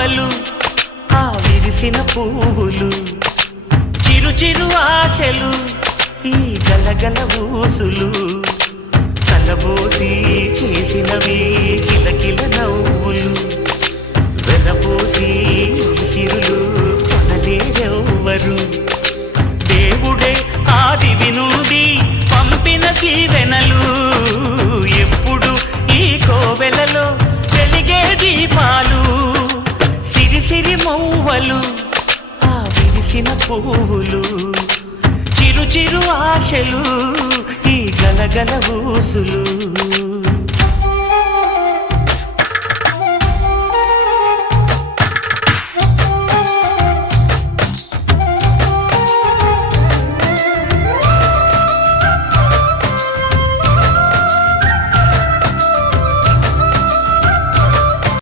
మౌవలు ఆ విరిసిన పువ్వులు చిరు చిరు ఆశలు ఈ గలగల ఊసులు కలబోసి చేసినవి కిలకిల నవ్వులు వెలబోసి సిరులు కొనలేదెవ్వరు. దేవుడే ఆది వినూది పంపిన దీవెనలు ఎప్పుడు ఈ కోవెలలో సిరి మౌవలు ఆ విరిసిన పువ్వులు చిరు చిరు ఆశలు ఈ గలగల ఊసులు.